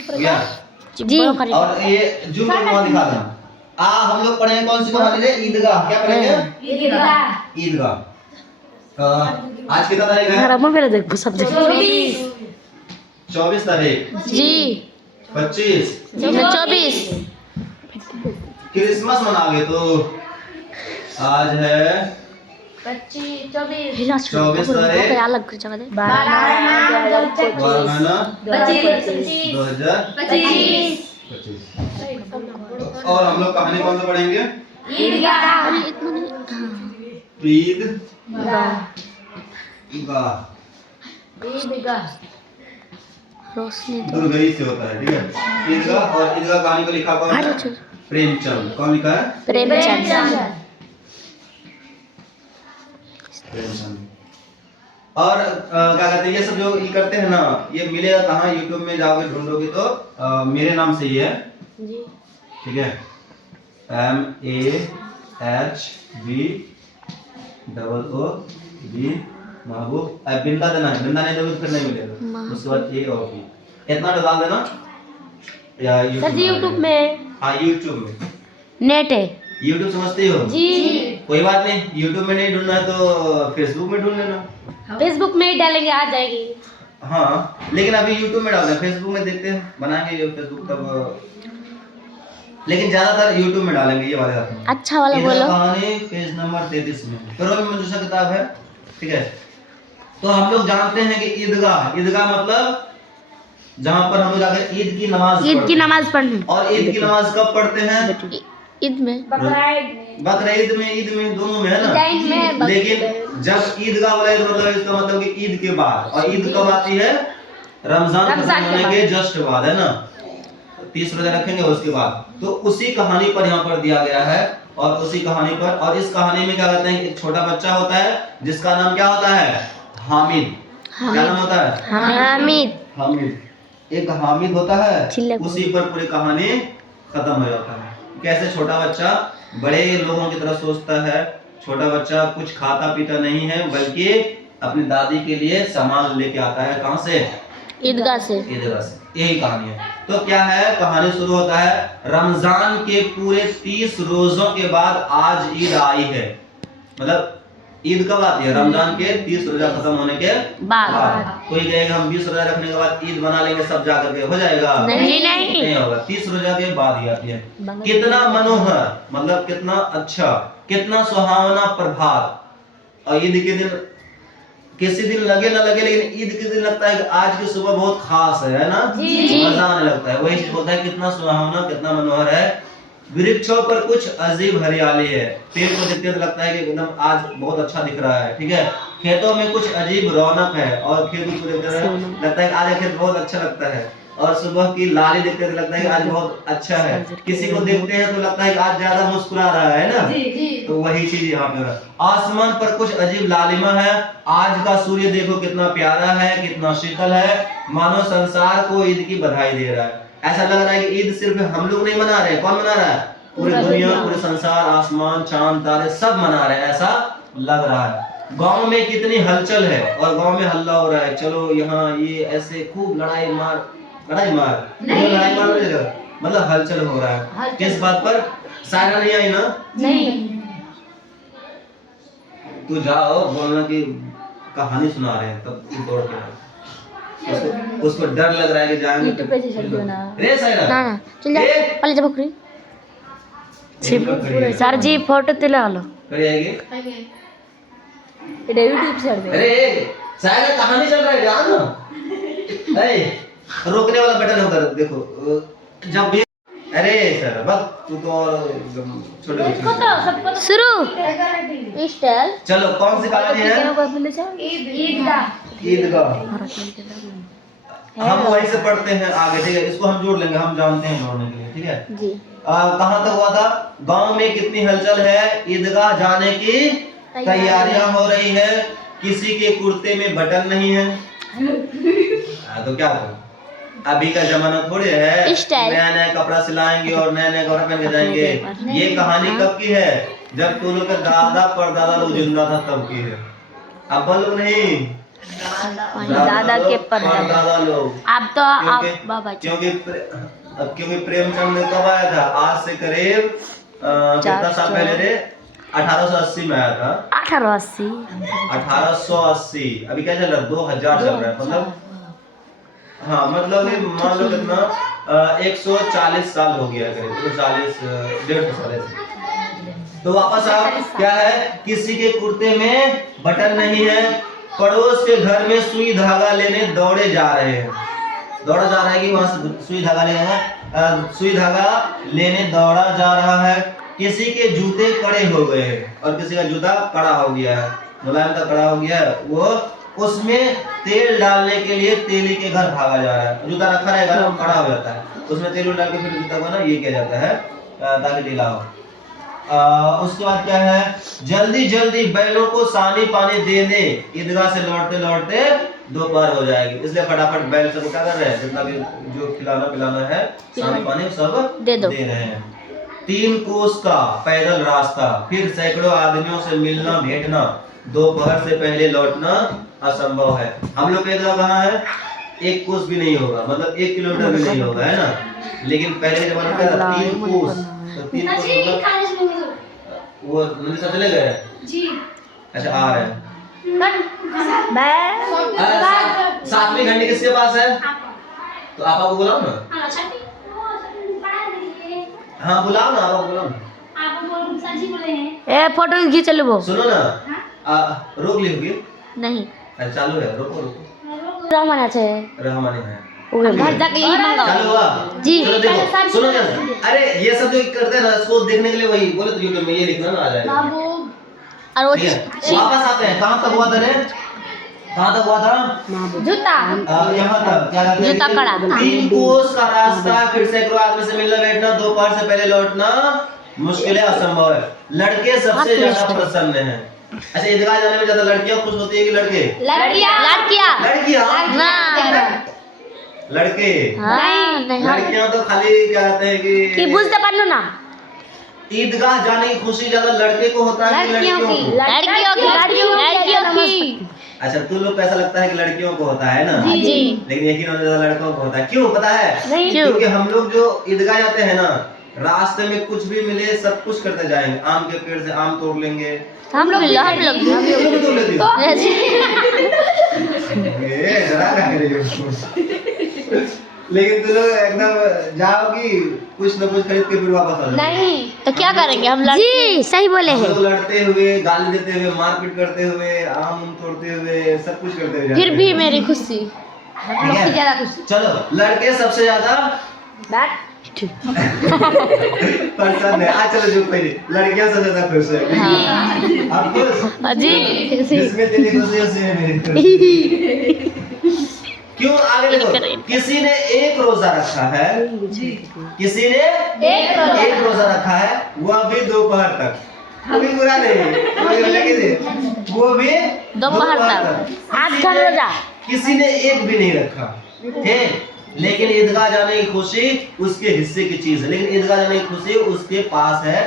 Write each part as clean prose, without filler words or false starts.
भैया जी। और ये जूम करके वहाँ दिखा देना। हम लोग पढ़ेंगे कौन सी कहानी रे? ईदगाह। क्या पढ़ेंगे? ईदगाह। आज कितना तारीख है? देखो सब्जेक्ट 24 तारीख। जी 25 24 क्रिसमस मनाओगे तो आज है 24 तारीख अलग कुछ जगह दे 12 महीना 2025। और हम लोग कहानी कौन सा पढ़ेंगे? ईदगाह। रोशनी दुर्गई से होता है, ठीक है। ईदगाह। और ईदगाह कहानी को लिखा कौन है? प्रेमचंद। कौन लिखा है? प्रेमचंद। प्रेमचंद। और क्या कहते हैं ये सब जो ये करते हैं ना, ये मिलेगा कहाँ? यूट्यूब में जाओगे ढूंढोगे तो मेरे नाम से ही है, ठीक है। MAHBOOB महबूब। बिंदा देना है, बिंदा नहीं दोगे फिर नहीं मिलेगा। उसके बाद A और B इतना डाल देना या यूट्यूब में। हाँ यूट्यूब में नेट है यूट्यूब समझती हो जी। कोई बात नहीं, यूट्यूब में नहीं ढूंढना है तो फेसबुक में ढूंढ लेना। फेसबुक में ही डालेंगे आ जाएगी। हाँ लेकिन अभी यूट्यूब में डालना, फेसबुक में देखते हैं बनाएंगे फेसबुक तब, लेकिन ज्यादातर यूट्यूब में डालेंगे। ये वाले अच्छा वाला बोलो। कहानी पेज नंबर 33 में फिरोज मंजूषा किताब है, ठीक है। तो हम लोग जानते हैं कि ईदगाह, ईदगाह मतलब जहाँ पर हम लोग जाकर ईद की नमाज पढ़ने। और ईद की नमाज कब पढ़ते हैं? ईद में, बकरीद में, ईद में, दोनों में है ना। लेकिन जब ईदगाह वाला ईद मतलब इसका मतलब कि ईद के बाद, और ईद कब आती है? रमजान खत्म होने के जस्ट बाद, है ना। 30 रोजा रखेंगे उसके बाद। तो उसी कहानी पर यहाँ पर दिया गया है, और उसी कहानी पर, और इस कहानी में क्या कहते हैं, एक छोटा बच्चा होता है जिसका नाम क्या होता है? हामिद। क्या नाम होता है? हामिद। एक हामिद होता है, उसी पर पूरी कहानी खत्म हो जाता है। कैसे छोटा बच्चा बड़े लोगों की तरह सोचता है। छोटा बच्चा कुछ खाता पीता नहीं है, बल्कि अपनी दादी के लिए सामान लेके आता है। कहाँ से? ईदगाह से। यही कहानी है। तो क्या है, कहानी शुरू होता है रमजान के पूरे 30 रोजों के बाद आज ईद आई है। मतलब ईद कब आती है? रमजान के 30 रोजा खत्म होने के बाद। कोई कहेगा हम 20 रोजा रखने के बाद ईद बना लेंगे सब जाकर के, हो जाएगा? नहीं होगा। 30 रोजा के बाद ही आती है। कितना मनोहर, मतलब कितना अच्छा, कितना सुहावना प्रभात। और ईद के दिन किसी दिन लगे ना लगे, लेकिन ईद के दिन लगता है कि आज की सुबह बहुत खास है ना। मजा आने लगता है। वही चीज बोलता है कितना सुहावना, कितना मनोहर है। वृक्षों पर कुछ अजीब हरियाली है। पेड़ को देखते तो लगता है कि एकदम आज बहुत अच्छा दिख रहा है, ठीक है। खेतों में कुछ अजीब रौनक है, और खेत को देखते लगता है कि आज खेत बहुत अच्छा लगता है। और सुबह की लाली देखते तो लगता है कि आज बहुत अच्छा है। किसी को देखते हैं तो लगता है कि आज ज्यादा मुस्कुरा रहा है ना। तो वही चीज यहाँ पे हो रहा है। आसमान पर कुछ अजीब लालिमा है। आज का सूर्य देखो कितना प्यारा है, कितना शीतल है, मानो संसार को ईद की बधाई दे रहा है। ऐसा लग रहा है कि ईद सिर्फ हम लोग नहीं मना रहे, कौन मना रहा है? पूरी दुनिया, पूरे संसार, आसमान, चांद, तारे सब मना रहे हैं, ऐसा लग रहा है। गांव में कितनी हलचल है, और गांव में हल्ला हो रहा है। चलो यहाँ ये ऐसे खूब लड़ाई मार मतलब हलचल हो रहा है। किस बात पर? सायरा नहीं आई ना? नहीं। तू जाओ बोलना कि कहानी सुना रहे हैं, तब तू दौड़ के उसको डर लग रहा है कि जाएंगे रे सायरा ना चल जा पहले जब बकरी सर जी फोटो तिला लो करे आएंगे ये यूट्यूब से अरे सायरा कहानी चल रहा है ध्यान ना। ए रोकने वाला बटन है उधर देखो। जब भी अरे सर बस तू तो छोटे बच्चे शुरू स्टाइल। चलो कौन सी कहानी है? ईदगाह। हम वहीं से पढ़ते हैं आगे, ठीक है। इसको हम जोड़ लेंगे, हम जानते हैं जोड़ने के लिए, ठीक है जी। कहाँ तक हुआ था? गांव में कितनी हलचल है, ईदगाह जाने की तैयारियां हो रही है, किसी के कुर्ते में बटन नहीं है। तो क्या करूं, अभी का जमाना थोड़े है नया नया कपड़ा सिलाएंगे और नया नया कपड़ा पहन के जाएंगे। ये कहानी कब की है? जब तुम लोग का दादा परदादा लोग जिंदा था तब की है। अब लोग नहीं, दादा के और दादा लोग, अब तो आप क्योंकि बाबा जी क्योंकि प्रेमचंद कब आया था? आज से करीब कितना साल पहले रे? 1880 में आया था। 1880 1880। अभी क्या चल रहा है? 2000 चल रहा है, मतलब हाँ, मतलब ये मान लो कितना 140 साल हो गया करीब, 140 150 साल ऐसे। तो वापस आओ, क्या है? किसी के कुर्ते में बटन नहीं है, पड़ोस के घर में सुई धागा लेने दौड़े जा रहे हैं। दौड़ा जा रहा है कि वहां से सुई धागा लेना, सुई धागा लेने दौड़ा जा रहा है। किसी के जूते कड़े हो गए हैं और किसी का जूता कड़ा हो गया है, मुलायम का कड़ा हो गया है। वो उसमें तेल डालने के लिए तेली के घर भागा जा रहा है। जूता रखा रहेगा ना, कड़ा हो जाता है, उसमें तेल डाल के फिर जूता को ना ये किया जाता है ताकि ढीला हो। उसके बाद क्या है? जल्दी जल्दी बैलों को सानी पानी दे दे, ईदगाह से लौटते लौटते दोपहर हो जाएगी, इसलिए फटाफट बैल सब क्या कर रहे हैं? जितना भी जो खिलाना पिलाना है, सानी पानी सब दे रहे हैं। 3 कोस का पैदल रास्ता, फिर सैकड़ों आदमियों से मिलना भेंटना, दोपहर से पहले लौटना असंभव है। हम लोग का ईदगाह कहाँ है? 1 कोस भी नहीं होगा, मतलब 1 किलोमीटर भी नहीं होगा, है ना? लेकिन पहले के जमाने में 3 कोस, तो 3 कोस मतलब वो मंदिर से चले गए जी। अच्छा, आ रहे हैं। 7वीं घंटी किसके पास है? तो आपा को बुलाओ ना। हाँ, बुलाओ ना, आपा को बुलाओ ना। ए फोटो खींच लो। वो सुनो ना, रोक ली होगी? नहीं, अरे चालू है, रोको। रहमाना है, रहमानी है। घर जाके यही मंगाओ। चालू हुआ जी। चलो देखो, सुनो ना, अरे ये सब जो करते हैं ना, इसको देखने के लिए वही बोले तो YouTube में ये लिखना ना आ जाएगा। और वो वापस आते हैं, कहाँ तक हुआ था रे? कहाँ तक हुआ था? जूता यहाँ तक, क्या कहते हैं? जूता कड़ा। 3 कोस का रास्ता, फिर सैकड़ों आदमी से मिलना बैठना, दोपहर से पहले लौटना मुश्किल है, असंभव है। लड़के सबसे ज्यादा प्रसन्न हैं। अच्छा, ईदगाह जाने में ज्यादा लड़कियां खुश होती है कि लड़के? लड़कियां लड़के लड़कियां तो खाली क्या कहते हैं कि बुझते पारो ना। ईदगाह जाने की खुशी ज्यादा लड़के को होता है कि लड़कियों को? अच्छा, तू लोग को ऐसा लगता है कि लड़कियों को होता है ना? जी। लेकिन यकीन होने ज्यादा लड़कों को होता है। क्यों पता है? क्योंकि हम लोग जो ईदगाह जाते हैं ना, रास्ते में कुछ भी मिले सब कुछ करते जाएंगे। आम के पेड़ से आम तोड़ लेंगे, हम लोग तोड़ लेती हो। लेकिन तुम लोग एकदम जाओगी, कुछ न कुछ खरीद के फिर वापस आ जाओगे। नहीं तो क्या करेंगे हम? जी सही बोले हैं। लड़ते हुए, गाली देते हुए, मारपीट करते हुए, आम तोड़ते हुए, सब कुछ करते हुए, फिर भी मेरी खुशी ज्यादा खुशी। चलो, लड़के सबसे ज्यादा पसंद है। आज चलो जो पहले लड़कियां सबसे ज्यादा खुश है। आप खुश जी? इसमें तेरी खुशी उसमें मेरी खुशी। क्यों? आगे देखो, किसी ने 1 रोजा रखा है, किसी ने 1 रोजा रखा है, वह भी दोपहर तक। वो भी बुरा नहीं, वो भी दोपहर तक 8 रोजा। किसी ने 1 भी नहीं रखा है, लेकिन ईदगाह जाने की खुशी उसके हिस्से की चीज है। लेकिन ईदगाह जाने की खुशी उसके पास है,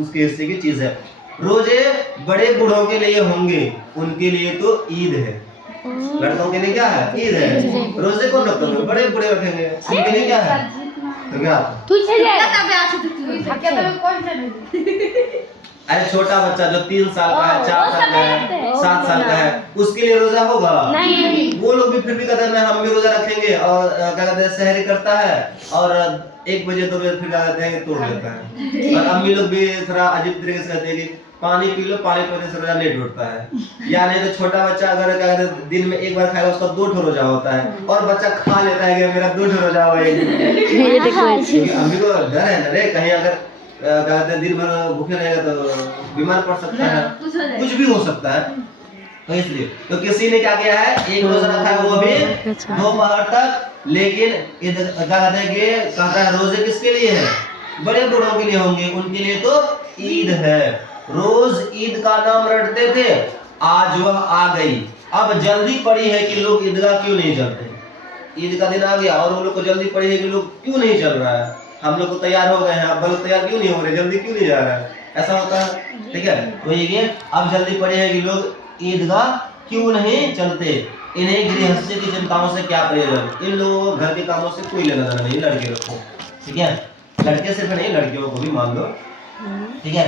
उसके हिस्से की चीज है। रोजे बड़े बूढ़ों के लिए होंगे, उनके लिए तो ईद है। लड़कों के लिए क्या है? ईद है। रोजे कौन रखते हैं? बड़े बूढ़े रखेंगे, उनके लिए क्या है? तो क्या? अरे छोटा बच्चा जो 3 साल का है, 4 साल का है, 7 साल का है, उसके लिए रोजा होगा? नहीं। वो लोग भी फिर भी कहते हैं हम भी रोजा रखेंगे, और क्या कहते हैं सहरी करता है, और 1 बजे 2 बजे फिर क्या कहते हैं तोड़ लेता है। और अम्मी लोग भी थोड़ा अजीब तरीके से कहते हैं कि पानी पी लो, पानी पीने से रोजा लेट उठता है। या नहीं तो छोटा बच्चा अगर क्या कहते हैं दिन में 1 बार खाएगा, उसका 2 रोजा होता है, और बच्चा खा लेता है कि मेरा 2 रोजा हुआ है। अम्मी को डर है ना रे, कहीं अगर कहते हैं दिन भर भूखे रहेगा तो बीमार पड़ सकता है, कुछ भी हो सकता है। तो इसलिए तो किसी ने क्या किया है? 1 रोजा रखा है, वो भी दोपहर तक। लेकिन क्या कहते हैं कि कहता है रोजे किसके लिए है? बड़े बूढ़ों के लिए होंगे, उनके लिए तो ईद है। रोज ईद का नाम रटते थे, आज वह आ गई। अब जल्दी पड़ी है कि लोग ईदगाह क्यों नहीं चलते? ईद का दिन आ गया और वो लोग को जल्दी पड़ी है कि लोग क्यों नहीं चल रहा है? हम लोग को तैयार हो गए हैं, अब लोग तैयार क्यों नहीं हो रहे? जल्दी क्यों नहीं जा रहा है? ऐसा होता है, ठीक है? तो ये अब जल्दी पड़ी है कि लोग ईदगाह क्यों नहीं चलते? इन्हें गृहस्थी की चिंताओं से क्या प्रयोजन। इन लोगों को घर के कामों से कोई लेना देना नहीं, लड़के रखो, ठीक है। लड़के सिर्फ नहीं, लड़कियों को भी मान लो, ठीक है।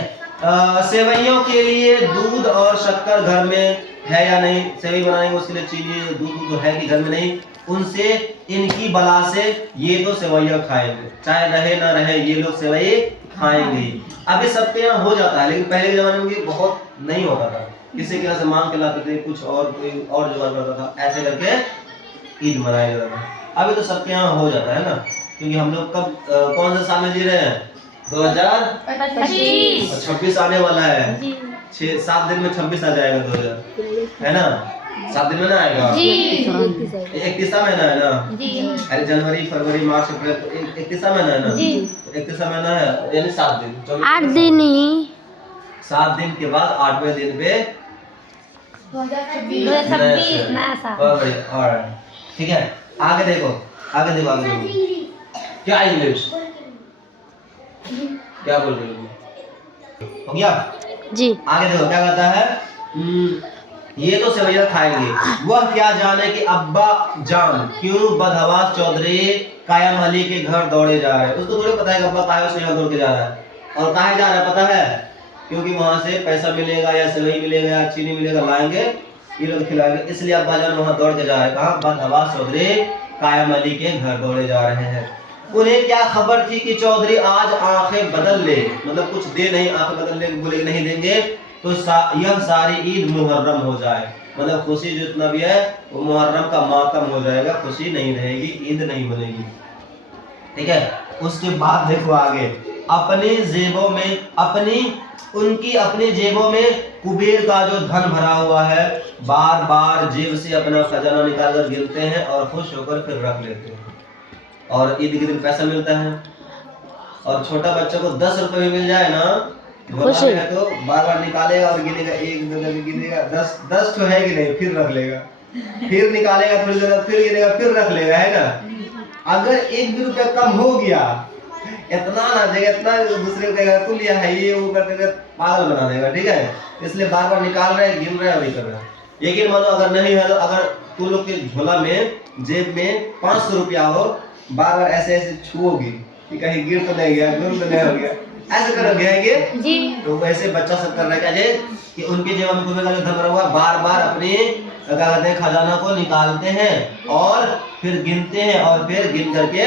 सेवइयों के लिए दूध और शक्कर घर में है या नहीं। सेवई बनाने उसके लिए चीनी दूध तो है कि घर में नहीं। उनसे इनकी बला से ये तो सेवइयां खाएंगे, चाहे रहे ना रहे ये लोग सेवई खाएंगे। अभी सबके यहाँ हो जाता है, लेकिन पहले के जमाने में ये बहुत नहीं होता था। किसी के यहाँ से मांग के लाते थे, कुछ और कोई और जुगाड़ करता था, ऐसे करके ईद मनाया जाता था। अभी तो सबके यहाँ हो जाता है ना, क्योंकि हम लोग कब कौन से साल में जी रहे हैं, 2026 आने वाला है। 6-7 दिन में 26 आ जाएगा 2000, है ना। 7 दिन में ना आएगा, 31 महीना है ना। अरे जनवरी फरवरी मार्च अप्रैल, तो 31 महीना है ना। 31 महीना है यानी 7 दिन, 8 दिन ही। 7 दिन के बाद 8वें दिन पे 2026 नया साल। और ठीक है, आगे देखो, आगे देखो, आगे देखो क्या इंग्लिश क्या बोल रहे हो, हो गया जी। आगे देखो क्या कहता है। ये तो सेवैया खाएंगे, वह क्या जाने कि अब्बा जान क्यों बदहवास चौधरी कायम अली के घर दौड़े जा रहे हैं। उसको थोड़ी पता है कि अब्बा कायम से यहाँ दौड़ के जा रहा है, और कहाँ जा रहा है पता है, क्योंकि वहां से पैसा मिलेगा या सेवई मिलेगा या चीनी मिलेगा, लाएंगे ये लोग खिलाएंगे, इसलिए अब्बा जान वहां दौड़ के जा रहे हैं। कहाँ, बदहवास चौधरी कायम अली के घर दौड़े जा रहे हैं। उन्हें क्या खबर थी कि चौधरी आज आंखें बदल ले, मतलब कुछ दे नहीं, आंखें बदल ले, बोले नहीं देंगे तो यह सारी ईद मुहर्रम हो जाए, मतलब खुशी जितना भी है वो मुहर्रम का मातम हो जाएगा, खुशी नहीं रहेगी, ईद नहीं बनेगी, ठीक है। उसके बाद देखो आगे, अपनी जेबों में अपनी जेबों में कुबेर का जो धन भरा हुआ है, बार बार जेब से अपना खजाना निकालकर गिनते हैं और खुश होकर फिर रख लेते हैं। और ईद के दिन पैसा मिलता है, और छोटा बच्चा को 10 रुपए भी मिल जाए ना, है तो बार बार निकालेगा और गिनेगा, 1 2 करके गिनेगा, 10 तो है कि नहीं, फिर रख लेगा, फिर निकालेगा थोड़ी देर, फिर गिनेगा, फिर रख लेगा, है ना। अगर 1 भी रुपया कम हो गया, इतना ना देगा, इतना दूसरे को कहेगा तू लिया है, ये वो करते पागल बना देगा, ठीक है। इसलिए बार बार निकाल रहे, गिन रहे, अभी कर रहे हैं। लेकिन मानो अगर नहीं है तो, अगर तू लोग के झोला में जेब में 500 रुपया हो, बार बार ऐसे ऐसे छुओगी कि कहीं गिर तो नहीं गया, गुम तो नहीं हो गया, ऐसे करोगे जी। तो वैसे बच्चा सब कर रहा है कि उनके जेब में कुबेर का जो धन भरा हुआ, बार बार अपने क्या कहते हैं खजाना को निकालते हैं और फिर गिनते हैं, और फिर गिन करके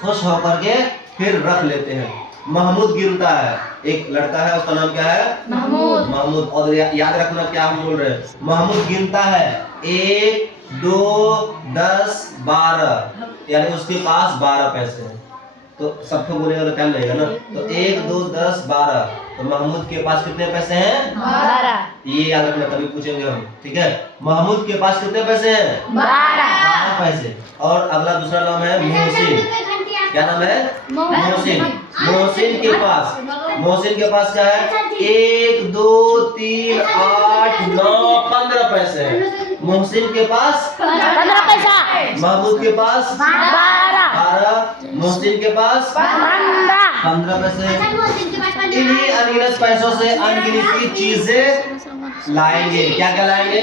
खुश होकर के फिर रख लेते हैं। महमूद गिनता है, एक लड़का है, उसका नाम क्या है, महमूद। और याद रखना क्या हम बोल रहे हैं, महमूद गिनता है 1 2 10 12, यानी उसके पास 12 पैसे हैं। तो सबको बोलेगा तो टाइम लगेगा ना, तो 1 2 10 12, तो महमूद के पास कितने पैसे हैं, 12। ये याद रखना, कभी पूछेंगे हम, ठीक है। महमूद के पास कितने पैसे हैं, 12 पैसे। और अगला दूसरा नाम है मोहसिन, क्या नाम है, मोहसिन। मोहसिन के पास क्या है, 1 2 3 8 9 15 पैसे हैं। मोहसिन के पास 15 पैसा, महमूद के पास 12, मोहसिन के पास 15 पैसे। इन्हीं अनगिनत पैसों से अनगिनत चीजें लाएंगे। क्या क्या लाएंगे,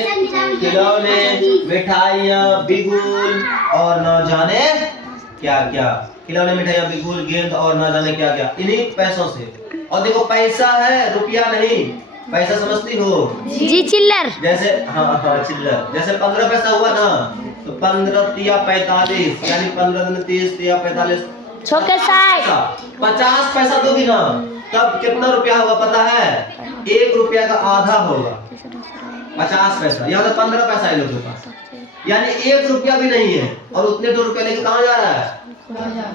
खिलौने, मिठाइयाँ, बिगुल और न जाने क्या क्या, खिलौने, मिठाइयाँ, बिगुल, गेंद और न जाने क्या क्या, इन्हीं पैसों से। और देखो पैसा है, रुपया नहीं, पैसा समझती हो जी, चिल्लर। जैसे हाँ चिल्लर, जैसे 15 पैसा हुआ ना, तो 15 तिया 45, यानी 15 दूनी 30 तिया 45, 50 पैसा दोगी ना, तब कितना रुपया होगा पता है, 1 रुपया का आधा होगा 50 पैसा। यहाँ तो 15 पैसा है लोगों के पास, यानी 1 रुपया भी नहीं है, और उतने 2 रुपया लेके कहाँ जा रहा है,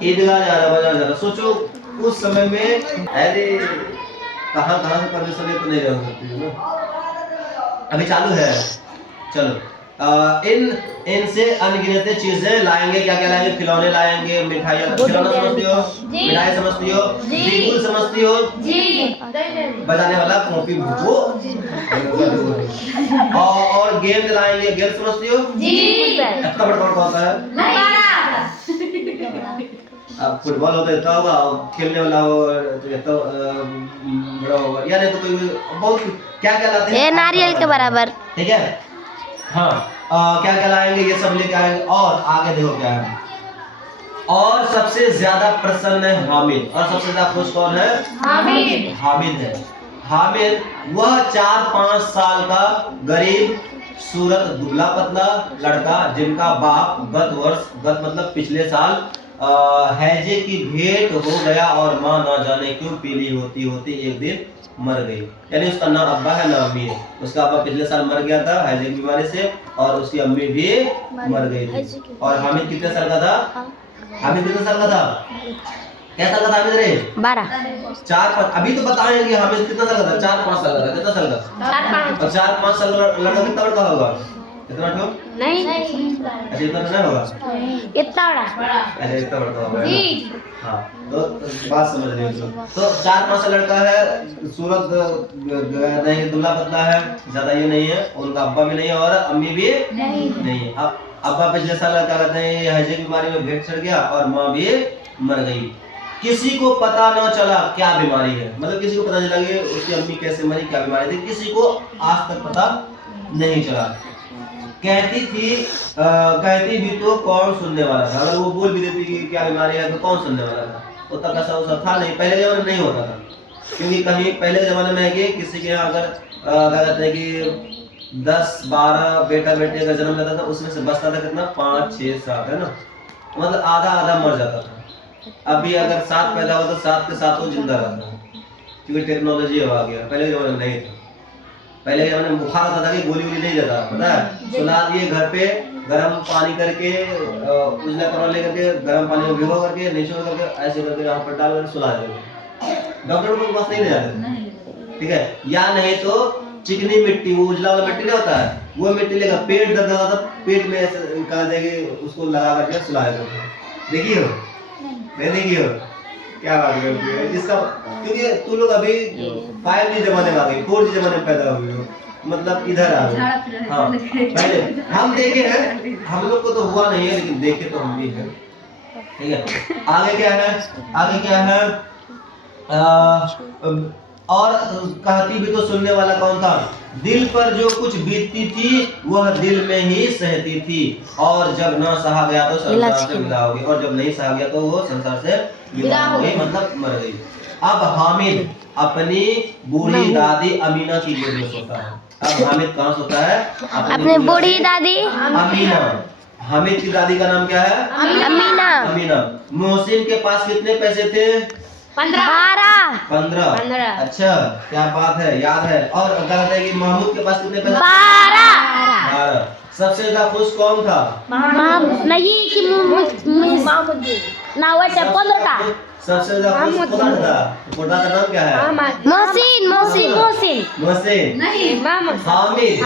ईदगाह जा रहा है, बाजार जा रहा है। सोचो उस समय में, अरे कहाँ से परमिशन ले तो नहीं रह सकती है ना, अभी चालू है। चलो इनसे अनगिनत चीजें लाएंगे। क्या क्या लाएंगे, खिलौने लाएंगे, मिठाइयाँ, खिलौना समझती हो, मिठाई समझती हो, बिगुल समझती हो, बजाने वाला कॉपी वो, और गेंद लाएंगे, गेंद समझती हो, इतना बड़ा कौन होता है, अब फुटबॉल होता इतना होगा, खेलने वाला हो तो इतना बड़ा होगा, या नहीं तो कोई बहुत क्या क्या लाते हैं, नारियल के बराबर, ठीक है। हाँ, क्या क्या लाएंगे, ये सब लेके आएंगे। और आगे देखो क्या है, और सबसे ज्यादा प्रसन्न है हामिद, और सबसे ज्यादा खुश कौन है? हामिद। हामिद है। हामिद वह 4-5 साल का गरीब सूरत दुबला पतला लड़का जिनका बाप गत मतलब पिछले साल हैजे की भेंट हो गया और माँ ना जाने क्यों पीली होती होती एक दिन मर गई। यानी उसका ना अब्बा है ना अम्मी है। उसका अब्बा पिछले साल मर गया था हैजे की बीमारी से, और उसकी अम्मी भी मर गई थी। और हामिद कितने साल का था? हामिद कितने साल का था? क्या साल का था हामिद रे? 12। 4-5। अभी तो बताएंगे हामिद कितना साल का था? 4-5 साल का था। कितना साल का? 4-5। और 4-5 साल का लड़का कितना बड़ा होगा? कितना बड़ा? नहीं, अच्छा इतना नहीं होगा, इतना बड़ा। अच्छा इतना बड़ा होगा जी। हाँ तो बात समझ रहे हो। तो 4-5 साल लड़का है, सूरत नहीं दुबला पतला है, ज्यादा ये नहीं है, उनका अब्बा भी नहीं है और अम्मी भी नहीं है। अब अब्बा पिछले साल क्या कहते हैं हैजे की बीमारी में भेंट चढ़ गया और माँ भी मर गई। किसी को पता न चला क्या बीमारी है, मतलब किसी को पता नहीं लगा कि उसकी अम्मी कैसे मरी, क्या बीमारी थी, किसी को आज तक पता नहीं चला। कहती भी तो कौन सुनने वाला था, अगर वो बोल भी देती कि क्या बीमारी है तो कौन सुनने वाला था। तो तब ऐसा वो सब था नहीं, पहले जमाने में नहीं होता था। क्योंकि कहीं पहले जमाने में है कि किसी के यहाँ अगर क्या कहते हैं कि 10-12 बेटा बेटे का जन्म लेता था, उसमें से बचता था कितना 5-6-7 है ना, मतलब आधा मर जाता था। अभी अगर 7 पैदा हो तो 7 के 7 वो जिंदा रहता है, क्योंकि टेक्नोलॉजी आ गया। पहले के जमाने में नहीं था। पहले के जमाने में बुखार होता था कि गोली वोली नहीं देता, पता है, सुला दिए घर पे गर्म पानी करके उजला कपड़ा लेकर के गर्म पानी में भिगो करके नीचे करके ऐसे करके यहाँ पर डाल कर सुला देते। डॉक्टर को पास नहीं ले जाते, ठीक है। या नहीं तो चिकनी मिट्टी, वो उजला वाला मिट्टी नहीं होता है, वो मिट्टी लेकर पेट दर्द होता था, पेट में ऐसे कर देंगे उसको लगा करके सुला देते। देखिए हो नहीं देखिए हो क्या बात करती है इसका, क्योंकि तू लोग अभी 5G जमाने में आ गई, 4G जमाने में पैदा हुई हो, मतलब इधर आ गए। हाँ पहले हम देखे हैं, हम लोग को तो हुआ नहीं है लेकिन देखे तो हम भी हैं, ठीक है। आगे क्या है, आगे क्या है, और कहती भी तो सुनने वाला कौन था, दिल पर जो कुछ बीतती थी वह दिल में ही सहती थी, और जब न सहा गया तो संसार से विदा हो गई, और जब नहीं सहा गया तो वो संसार से विदा हो गई, मतलब मर गई। अब हामिद अपनी बूढ़ी दादी अमीना की गोद में सोता है। अब हामिद कहाँ सोता है? अपने बूढ़ी दादी अमीना। हामिद की दादी का नाम क्या है? अमीना। अमीना। मोहसिन के पास कितने पैसे थे? 15। अच्छा क्या बात है, याद है। और कहता है कि महमूद के पास कितने पैसे? 12। सबसे ज्यादा खुश कौन था? नहीं कि नावाच्या 15टा। सबसे ज्यादा खुश कौन था? पोता का नाम क्या है? मोहसिन। मोहसिन नहीं मामा। हामिद।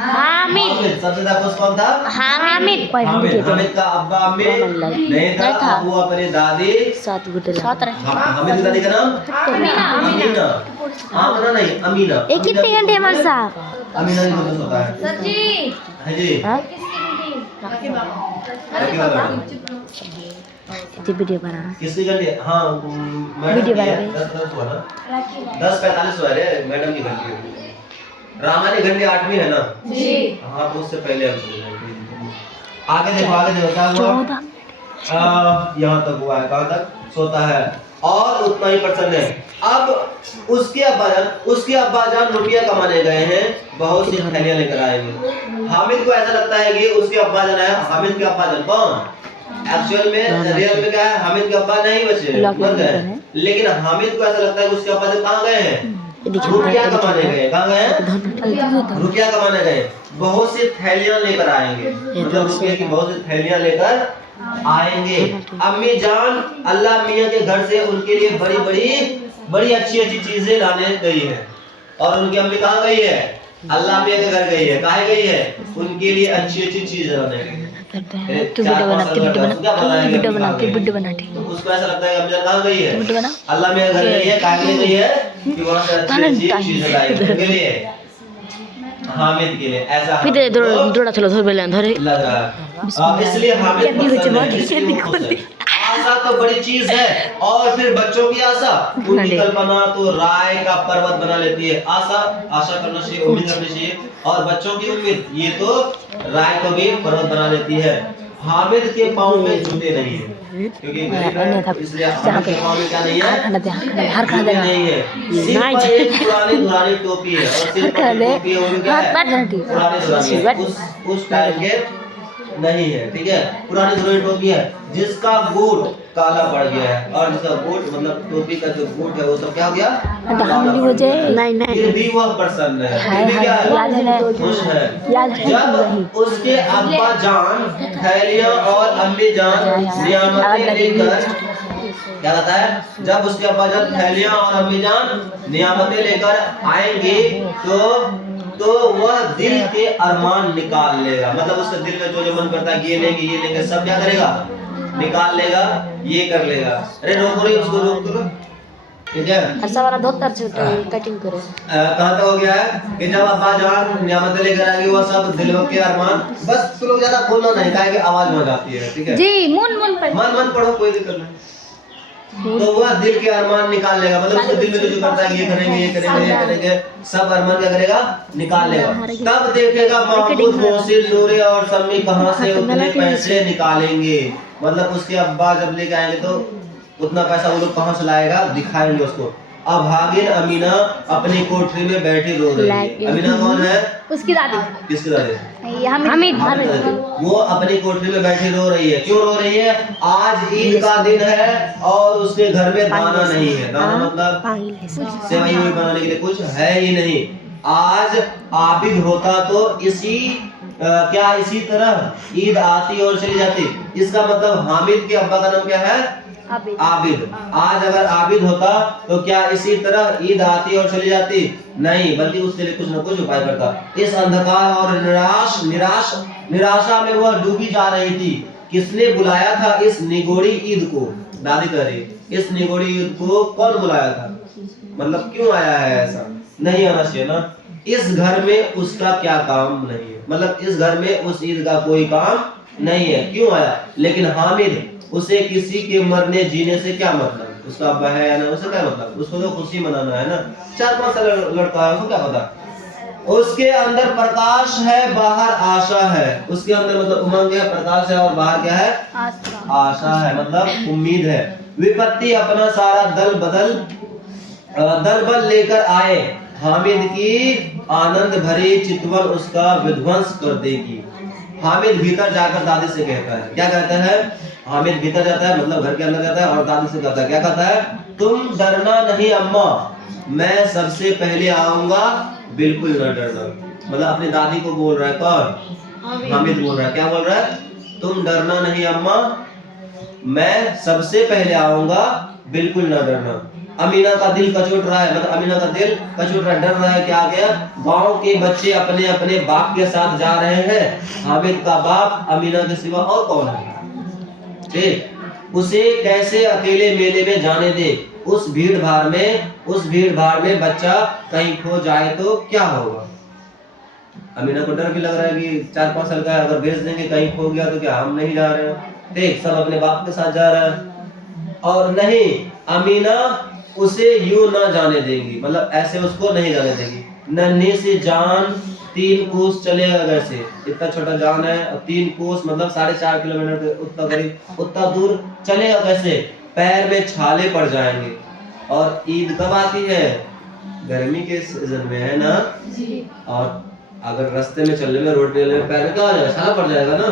हामिद। सबसे ज्यादा खुश कौन था? हामिद। हामिद का अब्बा अम्मी नहीं था, वो अपनी दादी। हामिद की दादी का नाम अमीना। आमना नहीं अमीना। कितने घंटे हमारे साथ? अमीना की गोद होता है सच्ची है जी। वीडियो बना किसकी घंटी? हाँ मैडम की है, 10 हुआ ना, 10:45 हुआ रे मैडम की घंटी। रामानी घंटी 8वीं है ना जी। हाँ तो उससे पहले हम चले जाएंगे। आगे देखो क्या हुआ। यहाँ तक हुआ है, कहाँ तक? सोता है और उतना ही प्रसन्न है। अब उसके अब्बाजान रुपया कमाने गए हैं, बहुत सी थैलियां लेकर आएंगे। हामिद को ऐसा लगता है कि उसके अब्बाजान है। हामिद के अब्बाजान कौन? एक्चुअल में रियल में क्या है, हामिद के अब्बा नहीं बचे, मर गए। लेकिन हामिद को ऐसा लगता है कि उसके अब्बाजान कहाँ गए हैं? रुपया कमाने गए। कहाँ गए? रुपया कमाने गए। बहुत सी थैलियां लेकर आएंगे, मतलब रुपये की बहुत सी थैलियां लेकर आएंगे। अम्मी जान अल्लाह मियाँ के घर से उनके लिए बड़ी अच्छी चीजें लाने गई है। और उनकी अम्मी कहाँ गई है? अल्लाह मियाँ के घर गई है। कहाँ गई है? उनके लिए अच्छी चीजें लाने गई। वीडियो बनाती। उसको ऐसा लगता है अम्मी कहाँ गई है? अल्लाह मियाँ घर गई है। कहाँ गई है? कि वहाँ से अच्छी चीजें लाई उनके लिए, हामिद के लिए। ऐसा लग रहा है। इसलिए हामिद आशा तो बड़ी चीज है। और फिर बच्चों की आशा, उनकी कल्पना तो राय का पर्वत बना लेती है। आशा करना चाहिए, उम्मीद करनी चाहिए। और बच्चों की उम्मीद, ये तो राय को भी पर्वत बना लेती है। हामिद के पाँव में जूते नहीं है, क्योंकि गरीब है, इसलिए हामिद के पाँव में क्या नहीं है, जूते नहीं है। सिर पर एक पुरानी दुरानी टोपी है, और सिर पर जो टोपी है वो क्या है, पुरानी दुरानी है, उस टाइम के नहीं है, ठीक है। पुरानी दुरानी टोपी है जिसका गोट काला पड़ गया है, और जिसका गोट मतलब टोपी का जो गोट है वो सब क्या हो गया, नहीं, फिर भी वह प्रसन्न है, फिर भी क्या है, खुश है। जब उसके अब्बा जान थैलियां और अम्मी जान नियामतें लेकर, क्या कहता है, जब उसके अब्बा जान थैलियां और अम्मी जान नियामतें लेकर आएंगे तो वह दिल के अरमान निकाल लेगा। मतलब उसके दिल में जो मन करता है, ये लेंगे सब क्या करेगा, निकाल लेगा, ये कर लेगा। अरे रोको रे, उसको रोक दो, ठीक है। अच्छा वाला धोतर छोटे कटिंग करो। कहाँ तक हो गया है कि जब अब्बा जान नियामतें लेकर आएंगे, वो सब दिलों के अरमान, बस तुम लोग ज्यादा बोलना नहीं, काहे कि आवाज हो जाती है, ठीक है जी। मन पढ़ो, कोई दिक्कत नहीं। तो वह दिल के अरमान निकाल लेगा, मतलब उसके दिल में जो करता है, ये करेंगे, सब अरमान क्या करेगा, निकाल लेगा। तब देखेगा महमूद, मोहसिन, नूरे और सम्मी कहाँ से उतने पैसे निकालेंगे। मतलब उसके अब्बा जब लेके आएंगे तो उतना पैसा वो लोग कहाँ से लाएगा, दिखाएंगे उसको। अब भागिन अमीना अपनी कोठरी में बैठी रो रही है। अमीना कौन है, उसकी दादी। किसकी दादी, हामिद। वो अपनी कोठरी में बैठी रो रही है। क्यों रो रही है, आज ईद का दिन है और उसके घर में दाना नहीं है। दाना मतलब सेवई बनाने के लिए कुछ है ही नहीं। आज आबिद होता तो इसी तरह ईद आती और चली जाती। इसका मतलब हामिद के अब्बा का नाम क्या है, आबिद। आज अगर आबिद होता तो क्या इसी तरह ईद आती और चली जाती, नहीं, बल्कि उसके लिए कुछ न कुछ उपाय करता। इस अंधकार और निराशा में वह डूबी जा रही थी। किसने बुलाया था इस निगोड़ी ईद को, दादी कह रही, इस निगोड़ी ईद को कौन बुलाया था, मतलब क्यों आया है, ऐसा नहीं आना चाहिए ना। इस घर में उसका क्या काम नहीं है, मतलब इस घर में उस ईद का कोई काम नहीं है, क्यों आया। लेकिन हामिद, उसे किसी के मरने जीने से क्या मतलब, उसका अब्बा है या ना, उसे क्या मतलब, उसको तो खुशी मनाना है ना। 4-5 साल लड़का है, उसको क्या पता। उसके अंदर प्रकाश है, बाहर आशा है। उसके अंदर मतलब उमंग है, प्रकाश है, और बाहर क्या है, आशा है, मतलब उम्मीद है। विपत्ति अपना सारा दल बल लेकर आए, हामिद की आनंद भरी चितवन उसका विध्वंस कर देगी। हामिद भीतर जाकर दादी से कहता है, क्या कहता है, हामिद भीतर जाता है, मतलब घर के अंदर जाता है, और दादी से कहता है, क्या कहता है, तुम डरना नहीं अम्मा, मैं सबसे पहले आऊंगा, बिल्कुल न डरना। मतलब अपनी दादी को बोल रहा है, कौन, हामिद बोल रहा है, क्या बोल रहा है, तुम डरना नहीं अम्मा, मैं सबसे पहले आऊंगा, बिल्कुल न डरना। अमीना का दिल कचोट रहा है, मतलब अमीना का दिल कचोट रहा है, डर रहा है, क्या आ गया, गांव के बच्चे अपने अपने बाप के साथ जा रहे हैं, हामिद का बाप अमीना के सिवा और कौन है, ठीक, उसे कैसे अकेले मेले में जाने दे। उस भीड़ भाड़ में बच्चा कहीं खो जाए तो क्या होगा। अमीना को डर भी लग रहा है कि 4-5 साल का है, अगर भेज देंगे कहीं खो गया तो क्या हम नहीं जा रहे हैं, देख सब अपने बाप के साथ जा रहा है। और नहीं, अमीना उसे यूं ना जाने देंगी, मतलब ऐसे उसको नहीं जाने देगी। नन्ही सी जान 3 कोस चलेगा कैसे, इतना छोटा जान है, 3 कोस मतलब 4.5 किलोमीटर, उतना करीब, उतना दूर चलेगा कैसे, पैर में छाले पड़ जाएंगे। और ईद कब आती है, गर्मी के सीजन में है ना, और अगर रास्ते में चलने में, रोड पे चलने में पैर में क्या हो जाएगा, छाला पड़ जाएगा ना,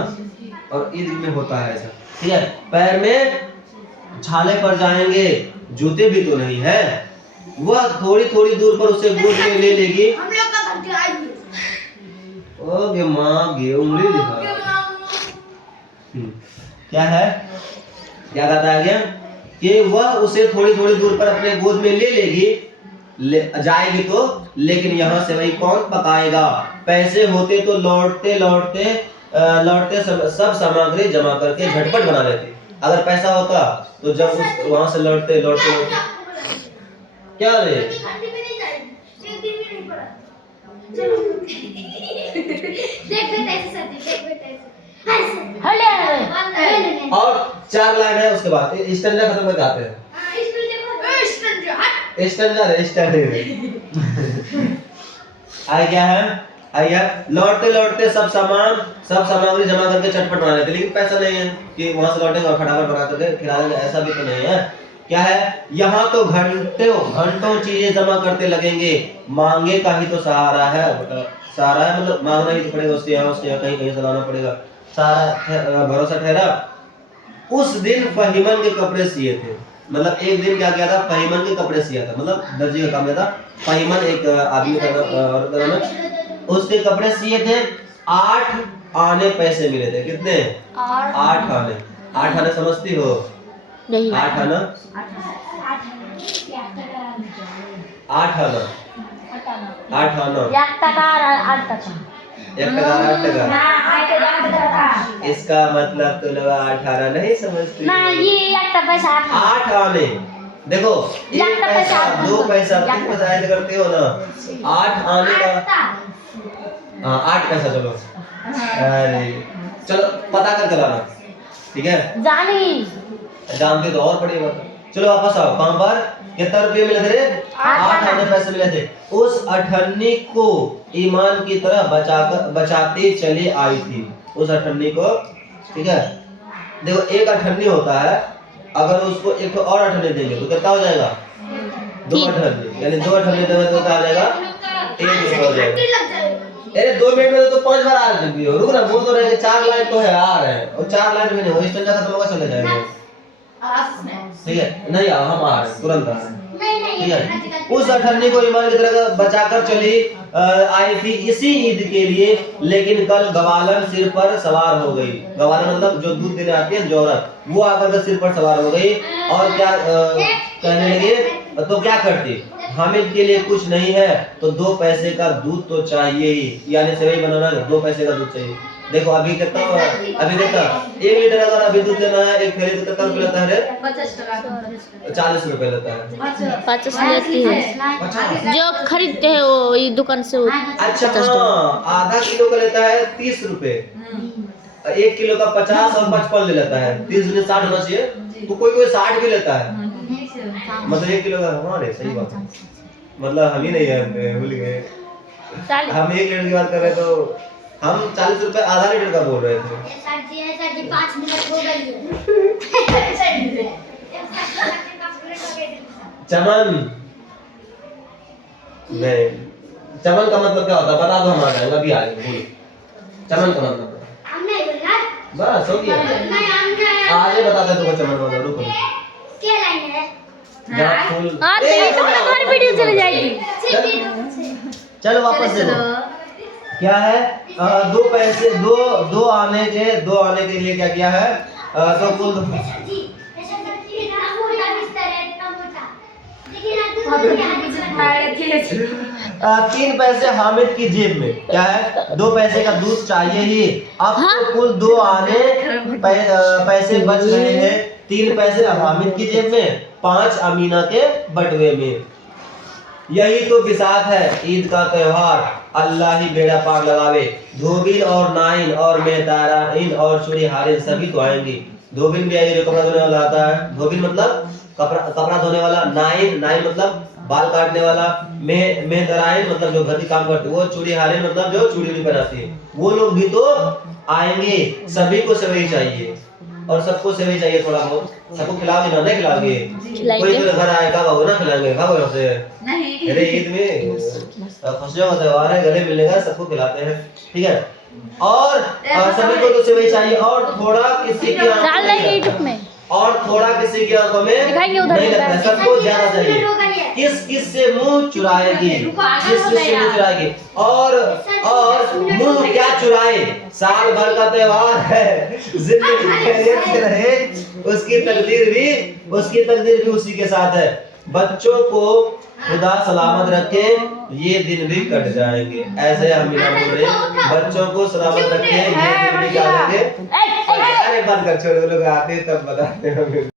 और ईद में होता है ऐसा, ठीक है, पैर में छाले पड़ जाएंगे, जूते भी तो नहीं है। वह थोड़ी थोड़ी दूर पर उसे गोद में ले लेगी। ओके माँ गे उंगली दिखा, क्या है, क्या कहता है कि वह उसे थोड़ी थोड़ी दूर पर अपने गोद में ले लेगी, जाएगी तो, लेकिन यहाँ से वही कौन पकाएगा। पैसे होते तो लौटते सब सामग्री जमा करके झटपट बना लेते। अगर पैसा होता तो जब वहां से लौटते क्या रे, और 4 लाइन है, उसके बाद स्टैंडा खत्म करके आते हैं। स्टैंडा है, आगे क्या है, आइए लौटते लौटते सब सामग्री जमा करके चटपट बना लेते, लेकिन पैसा नहीं है कि वहां से लौटेंगे और फटाफट बना करके खिला देंगे, ऐसा भी तो नहीं है। क्या है, यहाँ तो घंटों चीजें जमा करते लगेंगे, मांगे का ही तो सहारा है, मतलब मांगना ही तो पड़ेगा, उसके यहाँ कहीं कहीं से लाना पड़ेगा, सारा भरोसा ठहरा। उस दिन फहीमन के कपड़े सिए थे, मतलब एक दिन क्या किया था, फहीमन के कपड़े सिया था, मतलब दर्जी का काम था। फहीमन एक आदमी का नाम है, उसके कपड़े सिए थे। 8 आने पैसे मिले थे, कितने? 8 आने। 8 आने समझती हो? नहीं। 8 आना, 8 आना, 8 आना, 1 টাকা আর 8 টাকা। 1 टका 8 टका, इसका मतलब तो लोग 8 आना नहीं समझती না ये একটা পয়সা 8 आने। देखो 1 पैसा 2 पैसा 3 पैसा ऐड करते हो ना, 8 आने का, हाँ 8 पैसा, चलो अरे चलो पता कर चलाना, ठीक है, জানি जानते तो और बड़ी बात है। चलो वापस आओ, काम पर कितना रुपये मिले थे? 8 आने पैसे मिले थे। उस 8 को ईमान की तरह बचाते चली आई थी, उस 8 को, ठीक है। देखो एक 8 होता है, अगर उसको एक तो और 8 देंगे तो कितना हो जाएगा? 2 8, यानी 2 8 देंगे तो क्या हो जाएगा? 1 मिनट हो जाएगा। अरे 2 मिनट में तो 5 बार आ रही हो, रुक ना, बोल तो रहे 4 लाइन तो है, आ रहे हैं, और 4 लाइन में नहीं हो, स्टैंडा खत्म होगा चले जाएंगे, ठीक है, नहीं आओ, हम आ रहे हैं, तुरंत आ रहे हैं, ठीक है। उस 8 को ईमान की तरह बचाकर चली आई थी इसी ईद के लिए, लेकिन कल गवालन सिर पर सवार हो गई। गवालन मतलब जो दूध देने आती है जो औरत, वो आकर के सिर पर सवार हो गई और क्या कहने लगे, तो क्या करती, हामिद के लिए कुछ नहीं है तो 2 पैसे का दूध तो चाहिए ही, यानी सेवई बनाना 2 पैसे का दूध चाहिए। देखो अभी कितना, अभी देखा 1 लीटर अगर अभी दूध लेना है, एक थैली तो कितना रुपए लेता है? 40 रुपए लेता है। 50 लेती है जो खरीदते हैं वो ये दुकान से। अच्छा हाँ, आधा किलो का लेता है 30 रुपए, 1 किलो का 50 और 55 ले लेता है, 30 में 60 होना चाहिए, तो कोई 60 भी लेता है, मतलब 1 किलो का। हमारे सही बात है, मतलब हम ही नहीं है, भूल गए हम 1 लीटर की बात कर रहे तो हम 40 रुपए आधा लीटर का बोल रहे थे। सर जी 5 मिनट हो गई है। चमन नहीं, चमन का मतलब क्या होता है बता दो, हम आ जाएंगे अभी, आएंगे, बोलो चमन का मतलब। हम नहीं बोलना, बस हो गया, आगे बताते तुमको चमन का मतलब। रुको क्या लाइन है? फूल, तुम्हारी वीडियो चली जाएगी। चलो वापस दे दो। क्या है, 2 पैसे, 2 आने के लिए क्या किया है, 2 फूल, तीन पैसे हामिद की जेब में, क्या है, 2 पैसे का दूध चाहिए ही। अब तो कुल 2 आने पैसे बच रहे हैं, 3 पैसे हामिद की जेब में, 5 अमीना के बटुए में। यही तो बिसात है ईद का त्योहार, अल्लाह ही बेड़ा पार लगावे। धोबिन और नाइन और मेहताराइन और चूड़ी हारिन सभी तो आएंगी। धोबिन भी आएगी जो कपड़ा धोने वाला आता है, धोबिन मतलब कपड़ा धोने वाला, नाइन मतलब बाल काटने वाला, मेहताराइन मतलब जो घर की काम करती है, वो चूड़ी हारिन मतलब जो चूड़ी भी बनाती है, वो लोग भी तो आएंगे। सभी को सेवई चाहिए और सबको सेवई चाहिए, थोड़ा बहुत सबको खिलाओगे ना, नहीं खिलाओगे? कोई मेरे घर आएगा बाबू ना खिलाएंगे, खाओ हमसे नहीं। अरे ईद में खुशियों का त्योहार है, गले मिलने का, सबको खिलाते हैं, ठीक है। और सभी को तो सेवई चाहिए, और थोड़ा किसी की डाल देंगे यूट्यूब में, और थोड़ा किसी की आंखों में दिखाएंगे उधर नहीं लगता है, सबको ज्यादा चाहिए। किस से मुंह चुराएगी, किस से मुंह चुराएगी, और मुंह क्या चुराए, साल भर का त्योहार है, जिंदगी खैरियत से रहे, उसकी तकदीर भी उसी के साथ है। बच्चों को खुदा सलामत रखे, ये दिन भी कट जाएंगे, ऐसे हम बोल रहे, बच्चों को सलामत रखे, ये दिन भी कट जाएंगे। अरे बंद कर, छोड़ो, लोग आते तब बताते हैं।